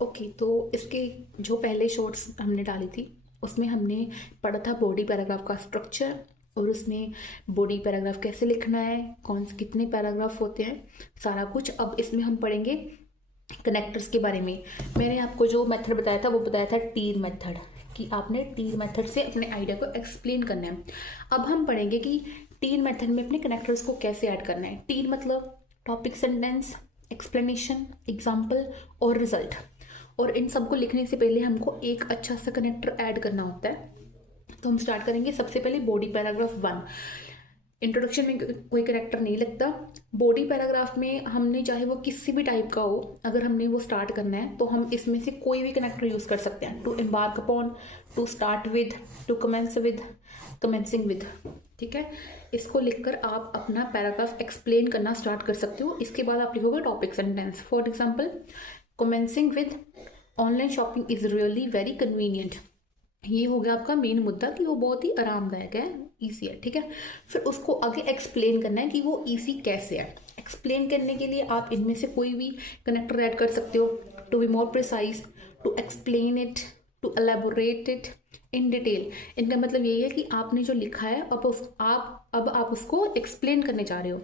Okay, तो इसके जो पहले शॉर्ट्स हमने डाली थी उसमें हमने पढ़ा था बॉडी पैराग्राफ का स्ट्रक्चर, और उसमें बॉडी पैराग्राफ कैसे लिखना है, कौन से कितने पैराग्राफ होते हैं, सारा कुछ। अब इसमें हम पढ़ेंगे कनेक्टर्स के बारे में। मैंने आपको जो मेथड बताया था वो बताया था टीर मेथड, कि आपने टीर मेथड से अपने आइडिया को एक्सप्लेन करना है। अब हम पढ़ेंगे कि टीर मेथड में अपने कनेक्टर्स को कैसे ऐड करना है। टीर मतलब टॉपिक, सेंटेंस, एक्सप्लेनेशन, एग्जाम्पल और रिजल्ट। और इन सबको लिखने से पहले हमको एक अच्छा सा कनेक्टर ऐड करना होता है। तो हम स्टार्ट करेंगे सबसे पहले बॉडी पैराग्राफ 1। इंट्रोडक्शन में कोई करेक्टर नहीं लगता। बॉडी पैराग्राफ में हमने चाहे वो किसी भी टाइप का हो, अगर हमने वो स्टार्ट करना है तो हम इसमें से कोई भी कनेक्टर यूज कर सकते हैं। To embark upon, to start with, to commence with, commencing with. ठीक है, इसको लिखकर आप अपना पैराग्राफ एक्सप्लेन करना स्टार्ट कर सकते हो। इसके बाद आप लिखोगे topic, sentence. For example, commencing with online shopping is really very convenient. ये हो गया आपका मेन मुद्दा कि वो बहुत ही आरामदायक है, ईजी है। ठीक है, फिर उसको आगे एक्सप्लेन करना है कि वो ईजी कैसे है। एक्सप्लेन करने के लिए आप इनमें से कोई भी कनेक्टर ऐड कर सकते हो। To be more precise, to explain it, to elaborate it in detail. इनका मतलब यही है कि आपने जो लिखा है अब आप उसको एक्सप्लेन करने जा रहे हो।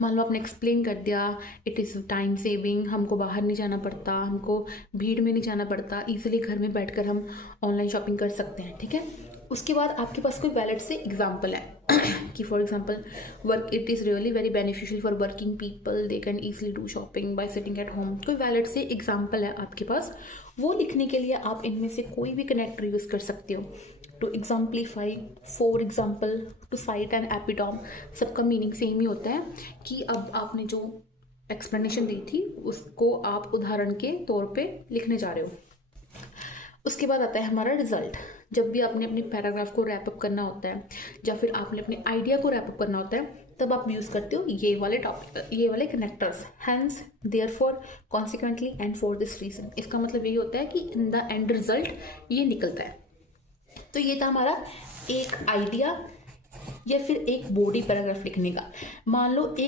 मान लो आपने एक्सप्लेन कर दिया, इट इज़ टाइम सेविंग, हमको बाहर नहीं जाना पड़ता, हमको भीड़ में नहीं जाना पड़ता, इजीली घर में बैठकर हम ऑनलाइन शॉपिंग कर सकते हैं। ठीक है, उसके बाद आपके पास कोई वैलिड से एग्जाम्पल है कि for example, work it is really very beneficial for working people, they can easily do shopping bye sitting at home. कोई वैलिड से एग्जाम्पल है आपके पास, वो लिखने के लिए आप इनमें से कोई भी कनेक्टर यूज़ कर सकते हो। To exemplify, for example, to cite and epitome, सबका मीनिंग सेम ही होता है कि अब आपने जो एक्सप्लेनेशन दी थी उसको आप उदाहरण के तौर पे लिखने जा रहे हो। उसके बाद आता है हमारा रिजल्ट। जब भी आपने अपने पैराग्राफ को रैपअप करना होता है या फिर आपने अपने आइडिया को रैपअप करना होता है, तब आप यूज़ करते हो ये वाले टॉपिक, ये वाले connectors. Hence, therefore, consequently and for this reason. इसका मतलब यही होता है कि इन द एंड रिजल्ट ये निकलता है। तो ये था हमारा एक आइडिया या फिर एक बॉडी पैराग्राफ लिखने का। मान लो एक